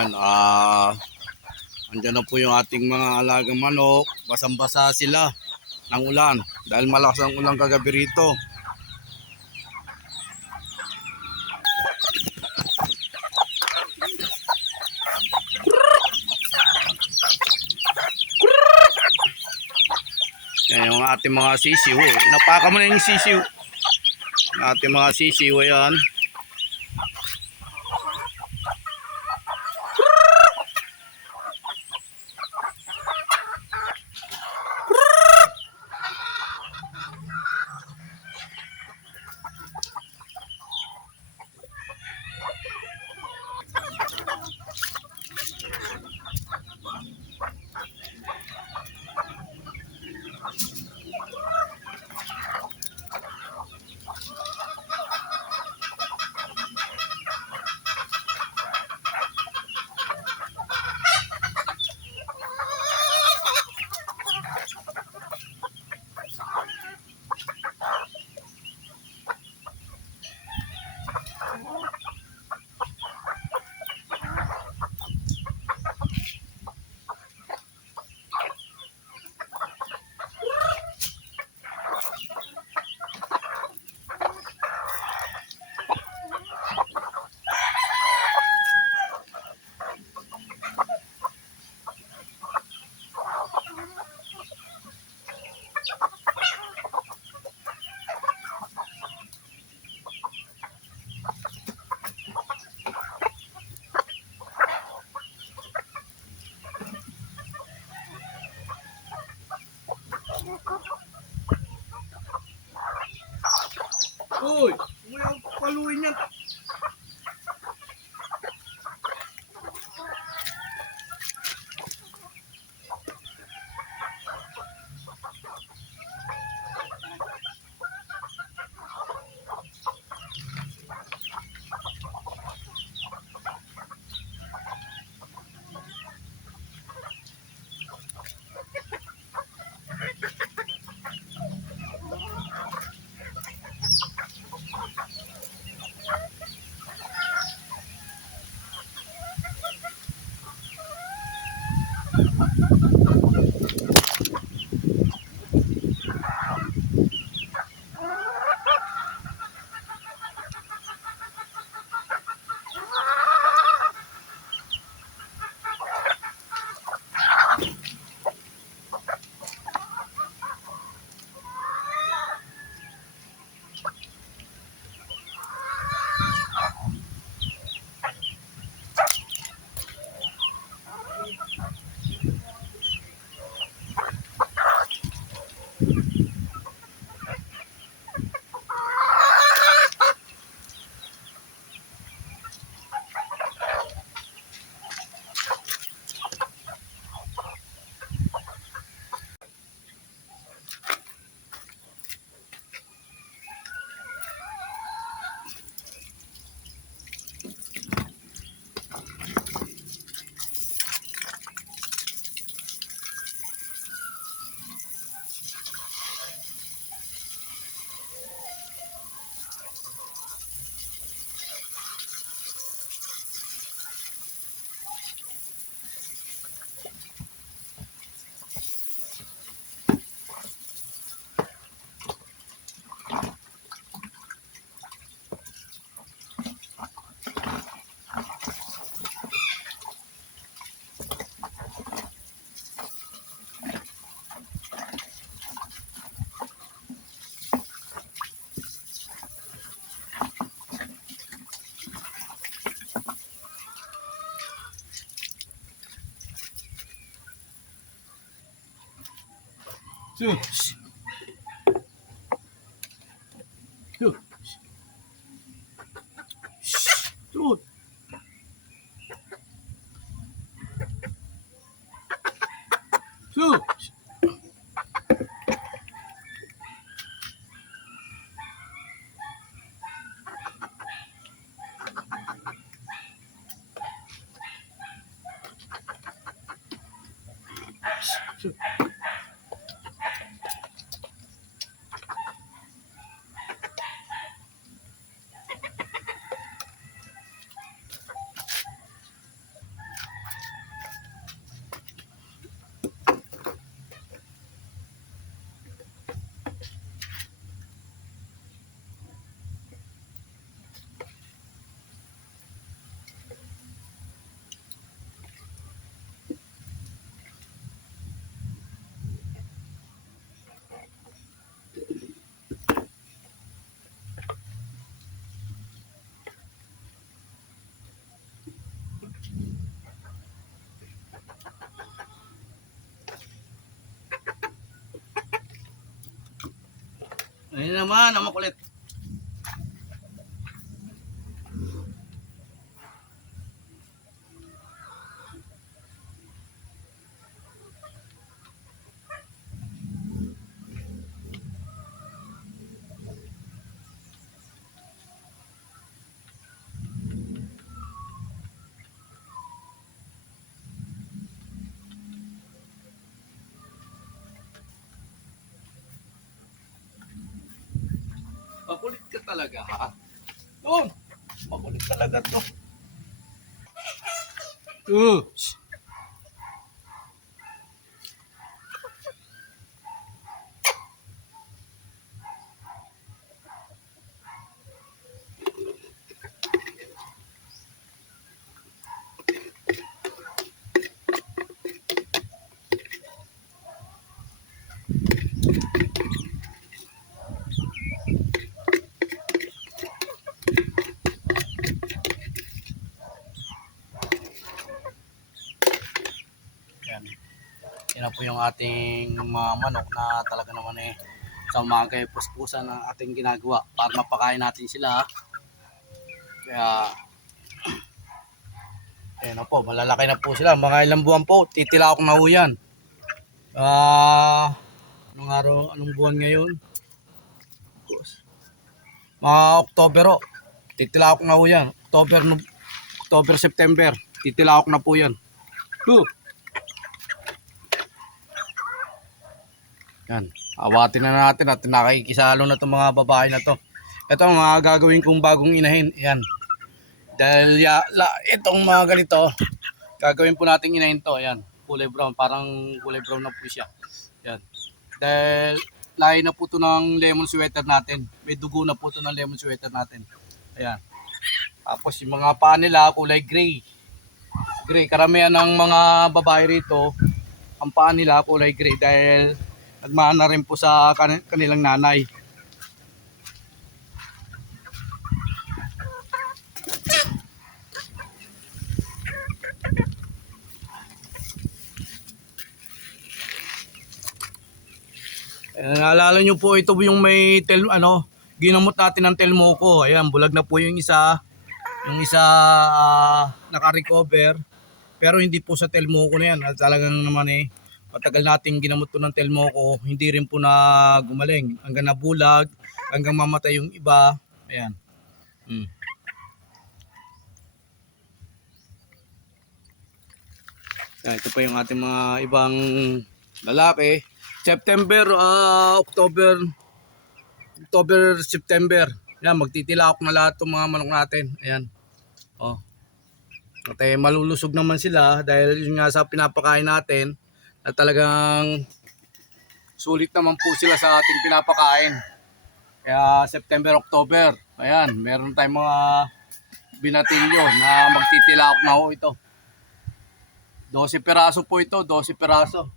Yan, andyan na po yung ating mga alagang manok. Basang-basa sila ng ulan dahil malakas ang ulan kagabi rito. Yan yung ating mga sisiw. Napaka mo na yung sisiw. Ating mga sisiw, ayan. Uy, may paluin yan. Tuh. Tuh. Tuh. Tuh. Tuh. Ayun naman, ang makulit. Makulit ka talaga, ha? Oh, makulit talaga to. Shh. Yan. Yan na po yung ating mga manok na talaga naman sa umaga puspusan ng ating ginagawa para mapakain natin sila. Kaya ayan na po, malalaki na po sila. Mga ilang buwan po, titilawak na po yan. Anong araw, anong buwan ngayon? Mga October o. Titilawak na po yan. October, September. Titilawak na po yan. Yan. Awatin na natin at nakikisalo na itong mga babae na to. Ito ang mga gagawin kong bagong inahin. Yan. Dahil itong mga ganito, gagawin po natin inahin to. Ayan. Kulay brown. Parang kulay brown na po siya. Yan. Dahil lahi na po ito ng lemon sweater natin. May dugo na po ito ng lemon sweater natin. Ayan. Tapos yung mga paa nila kulay gray. Gray. Karamihan ng mga babae rito, ang paa nila kulay gray dahil nagmana rin po sa kanilang nanay. Naalala nyo po ito yung may ginamot natin ng Telmoco. Ayan, bulag na po yung isa. Yung isa naka-recover. Pero hindi po sa Telmoco na yan. Talagang naman matagal nating ginamot po ng Telmoco. Hindi rin po na gumaling. Hanggang nabulag, hanggang mamatay yung iba. Ayan. Ito pa yung ating mga ibang lalaki. September, October, September. Yan, magtitilawak na lahat ng mga manok natin. Ayan. Oh. At malulusog naman sila dahil yun nga sa pinapakain natin na talagang sulit naman po sila sa ating pinapakain. Kaya September, October. Ayan, meron tayong mga binatilyo na magtitilawak na ho ito. 12 peraso po ito, 12 peraso.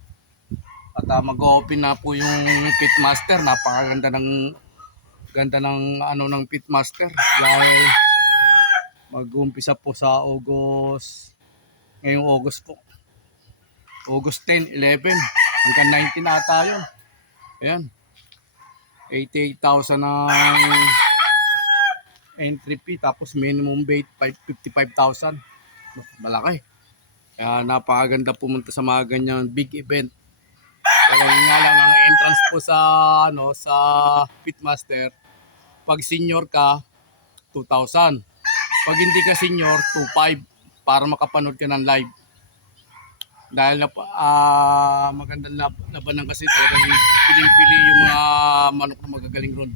At mag-open na po yung Pitmaster. Napakaganda ng ng Pitmaster dahil mag-uumpisa po sa August. Ngayong August po. August 10, 11 hanggang 19 ata yun. Ayan. 88,000 ang entry fee tapos minimum bait 55,000. Malaki. Kaya napakaganda pumunta sa mga ganyan big event. Kaya nga lang ang entrance po sa sa Pitmaster, pag senior ka 2,000. Pag hindi ka senior 2,500 para makapanood ka ng live. Dahil magandang labanan kasi talagang piling-pili yung mga manok na magagaling ron.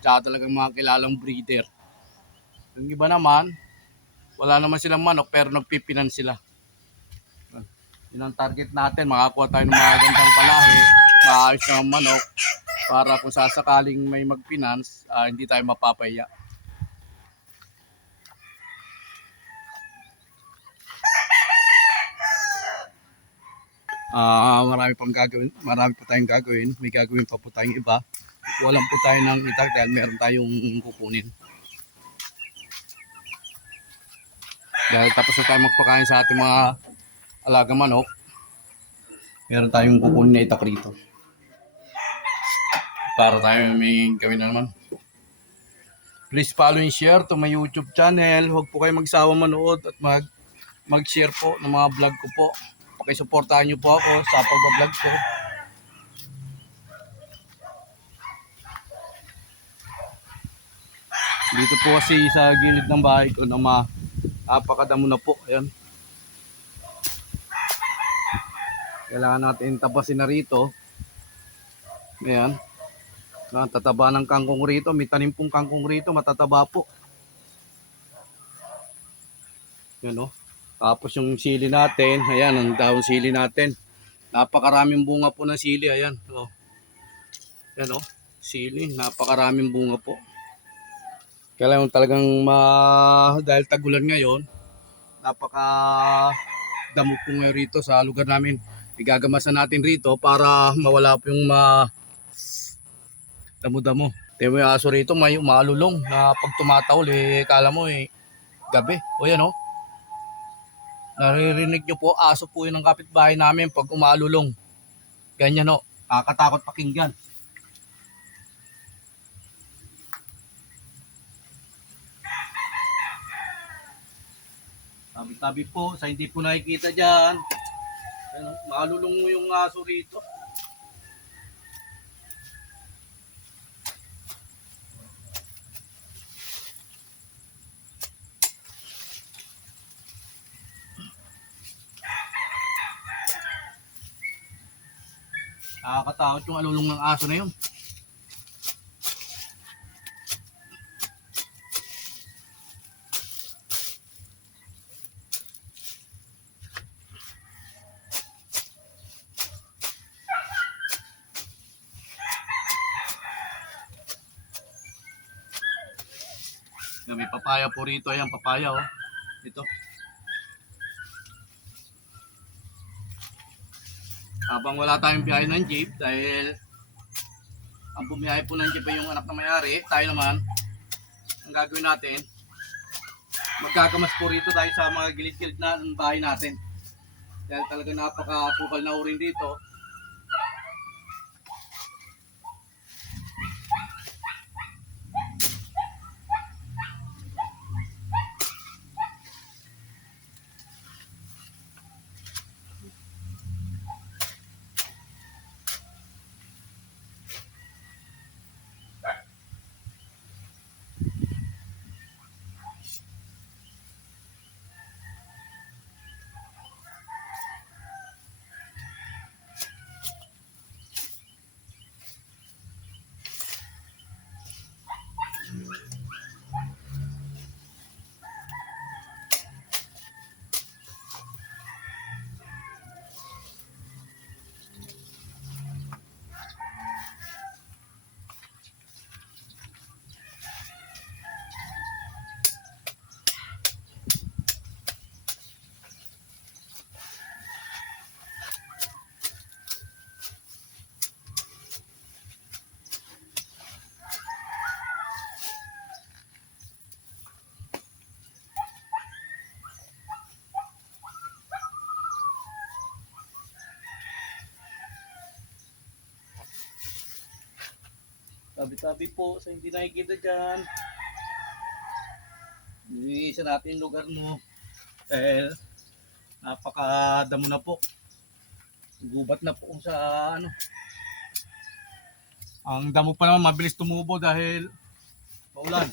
Tsaka talagang mga kilalang breeder. Yung iba naman, wala naman silang manok pero nagpipinan sila. Yun ang target natin, makakuha tayo ng mga gandang palahi, maayos na manok para kung sasakaling may mag-finance, hindi tayo mapapaya. Marami pa tayong gagawin, may gagawin pa po tayong iba. Walang po tayo ng itak dahil meron tayong kukunin. Dahil tapos na tayo magpakain sa ating mga alaga manok, meron tayong kukunin na itak rito. para tayo may gawin na naman. Please follow and share to my YouTube channel. Huwag po kayo magsawa manood at mag-share po ng mga vlog ko po. Pakisuportahan niyo po ako sa pag-vlog ko. Dito po kasi sa gilid ng bahay ko na napakadamo na po. Ayan. Kailangan natin tapasin na rito. Ayan. Tataba ng kangkong rito. May tanim pong kangkong rito. Matataba po. Ayan o. Tapos yung sili natin. Ayan. Ang dahon sili natin. Napakaraming bunga po ng sili. Ayan. O. Ayan o. Sili. Napakaraming bunga po. Kailangan talagang dahil tagulan ngayon. Napakadamo po ngayon rito sa lugar namin. Igagamasan natin rito para mawala po yung damo-damo. Tingnan mo yung aso rito, may umalulong na pag tumatawol kala mo gabi. O yan o. Naririnig nyo po, aso po yun ng kapitbahay namin pag umalulong. Ganyan o, kakatakot pakinggan. Tabi-tabi po, sa hindi po nakikita dyan. Ano, malulong mo yung aso rito. Nakakatakot yung alulong ng aso na yun. May papaya po rito. Ayan, papaya oh. Ito. Habang wala tayong biyahe ng jeep dahil ang bumiyahe po ng jeep ay yung anak na may-ari, tayo naman ang gagawin natin, magkakamas po rito tayo sa mga gilid-gilid na ng bahay natin dahil talaga napakasukal na urin dito. Tabi-tabi po sa hindi nakikita dyan. Isa natin yung lugar mo. Dahil napakadamo na po. Gubat na po sa ano. Ang damo pa naman mabilis tumubo dahil paulan.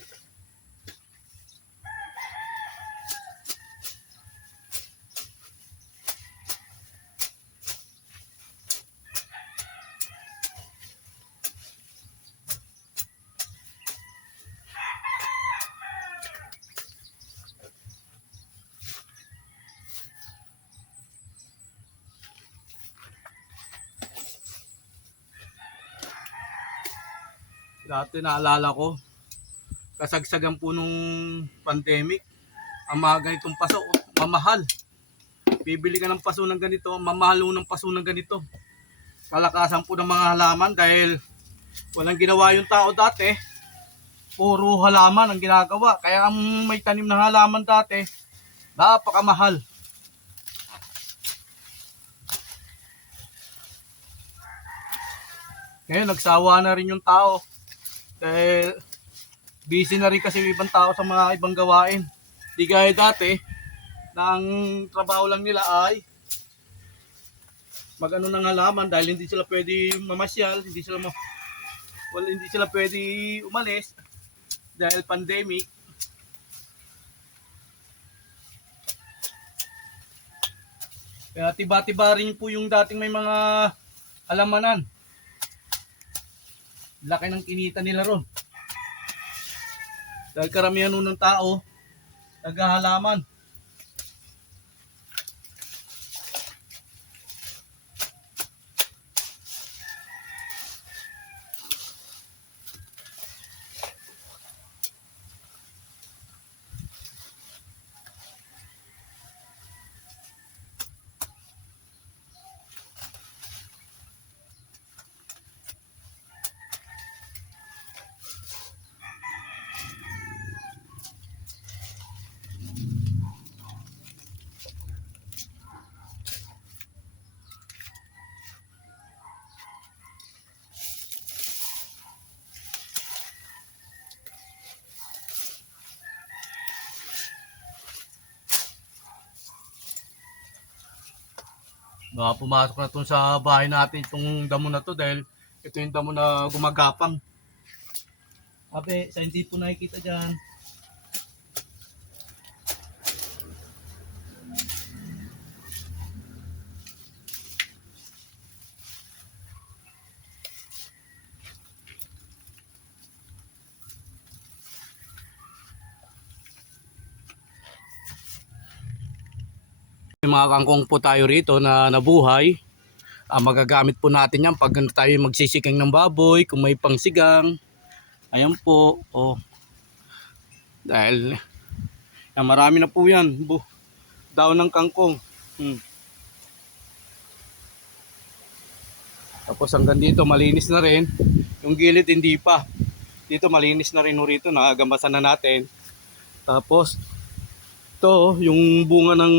Dati naalala ko, kasagsagan po nung pandemic, ang mga ganitong paso, mamahal. Bibili ka ng paso ng ganito, mamahal ng paso ng ganito. Kalakasan po ng mga halaman dahil walang ginawa yung tao dati. Puro halaman ang ginagawa. Kaya ang may tanim na halaman dati, napakamahal. Ngayon, nagsawa na rin yung tao. Dahil busy na rin kasi yung ibang tao sa mga ibang gawain. Di gaya dati, na ang trabaho lang nila ay mag-ano ng halaman dahil hindi sila pwede mamasyal, hindi sila pwede umalis dahil pandemic. Kaya tiba-tiba rin po yung dating may mga halamanan. Laki ng kinita nila ron. Dahil karamihan nun ng tao, naghahalaman. Baka pumasok na itong sa bahay natin itong damo na to dahil ito yung damo na gumagapang. Abe, sa hindi po nakikita dyan. May mga kangkong po tayo rito na nabuhay. Magagamit po natin yan pag tayo magsisigang ng baboy, kung may pangsigang. Ayan po. Oh. Dahil marami na po yan. Daon ng kangkong. Tapos hanggang dito malinis na rin. Yung gilid hindi pa. Dito malinis na rin rito. Nakagambasan na natin. Tapos ito yung bunga ng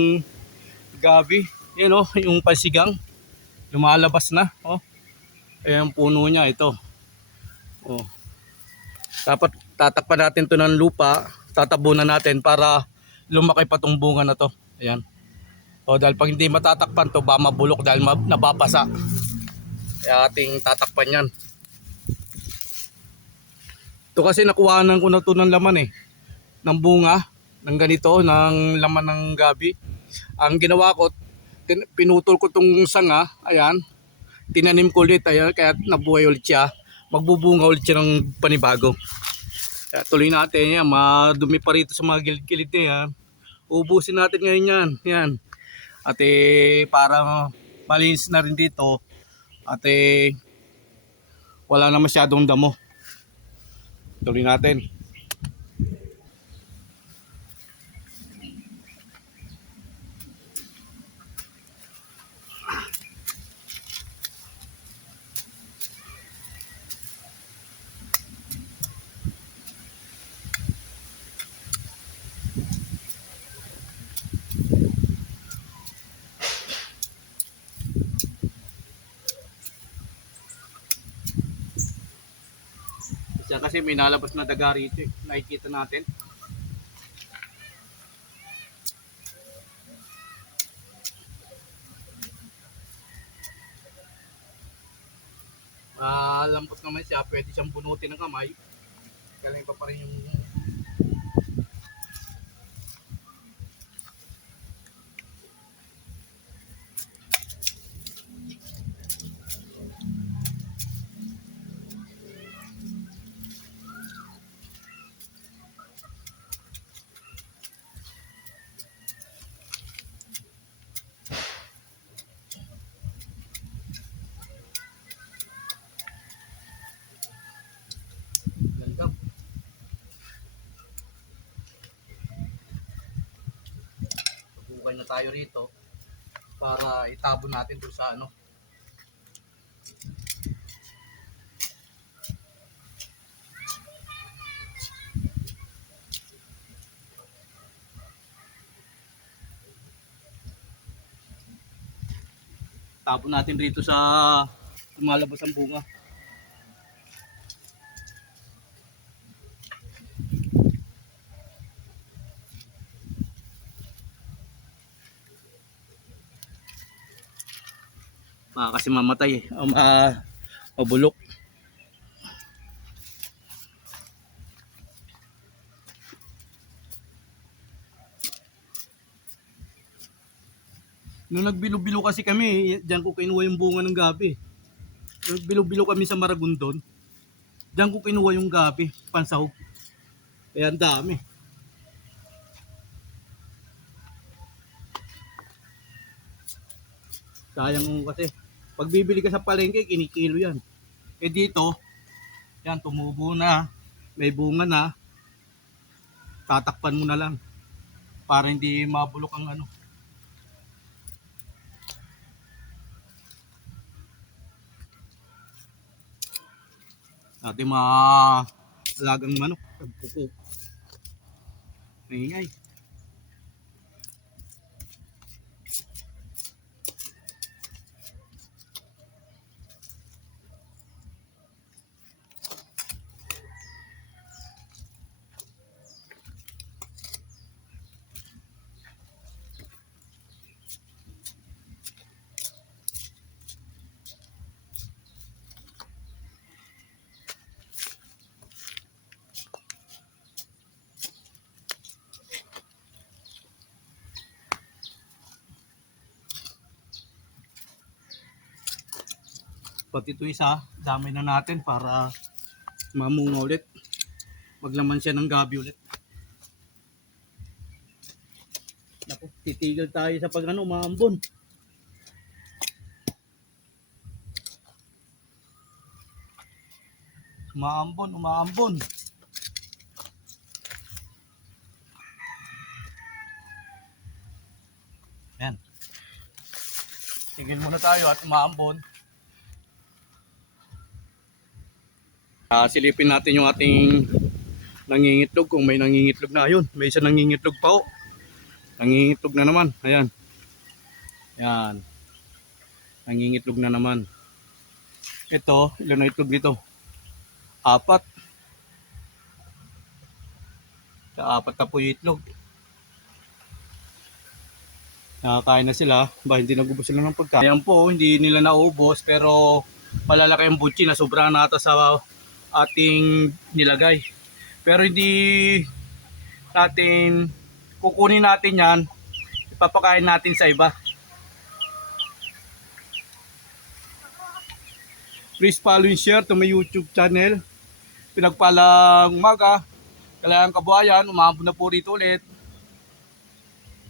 gabi. Yan o, yung pasigang. Lumalabas na. Oh. Ayan puno niya ito. Oh. Dapat tatakpan natin to ng lupa. Tatabunan natin para lumaki pa tong bunga na to. Ayan. O dahil pag hindi matatakpan to, ba mabulok dahil nababasa. Kaya ating tatakpan yan. Ito kasi nakuhanan ko na to ng laman ng bunga. Ng ganito, ng laman ng gabi. Ang ginawa ko, pinutol ko tong sanga. Ayan. Tinanim ko ulit. Ayan, kaya nabuhay ulit siya. Magbubunga ulit siya ng panibago. Kaya tuloy natin yan. Madumi pa rito sa mga gilid-gilid na yan. Ubusin natin ngayon yan. Yan. At para malinis na rin dito. At wala na masyadong damo. Tuloy natin. Siya kasi may nalabas na daga rito nakikita natin. Lambot naman siya, pwede siyang bunutin ng kamay. Galing pa rin yung ganda. Bukay na tayo rito para itabon natin doon sa ano. Tapon natin rito sa lumalabas ang bunga. Baka kasi mamatay eh. Mabulok. Nung nagbilo-bilo kasi kami, diyan ko kinuha yung bunga ng gabi. Nung nagbilo-bilo kami sa Maragondon, diyan ko kinuha yung gabi, pansahog. Kaya ang dami. Sayang mo kasi. Pag bibili ka sa palengke, kinikilo yan. Eh dito, yan, tumubo na. May bunga na. Tatakpan mo na lang. Para hindi mabulok ang ano. Ating mga alagang manok. Pagkuko. Maingay. Pati ito isa, damay na natin para mamunga ulit. Maglaman siya ng gabi ulit. Naku, titigil tayo sa pag ano, maambon. Umaambon. Yan. Tigil muna tayo at umaambon. Silipin natin yung ating nangingitlog kung may nangingitlog na. Ayun, may isa nangingitlog pa o. Nangingitlog na naman. Ayan. Yan. Nangingitlog na naman. Ito, ilan na itlog dito? 4. Apat na po yung itlog. Nakakain na sila. Ba, hindi nagubos sila ng pagkain. Ayan po, hindi nila naubos pero malalaki ang butchi na sobrang nata sa ating nilagay. Pero hindi natin kukunin natin yan, ipapakain natin sa iba. Please follow and share to my YouTube channel. Pinagpalang umaga, Kalayaan Kabuhayan, umabot na po rito ulit.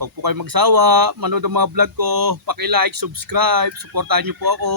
Pag po kayo magsawa, manood ang mga vlog ko, paki-like, subscribe, supportahan niyo po ako.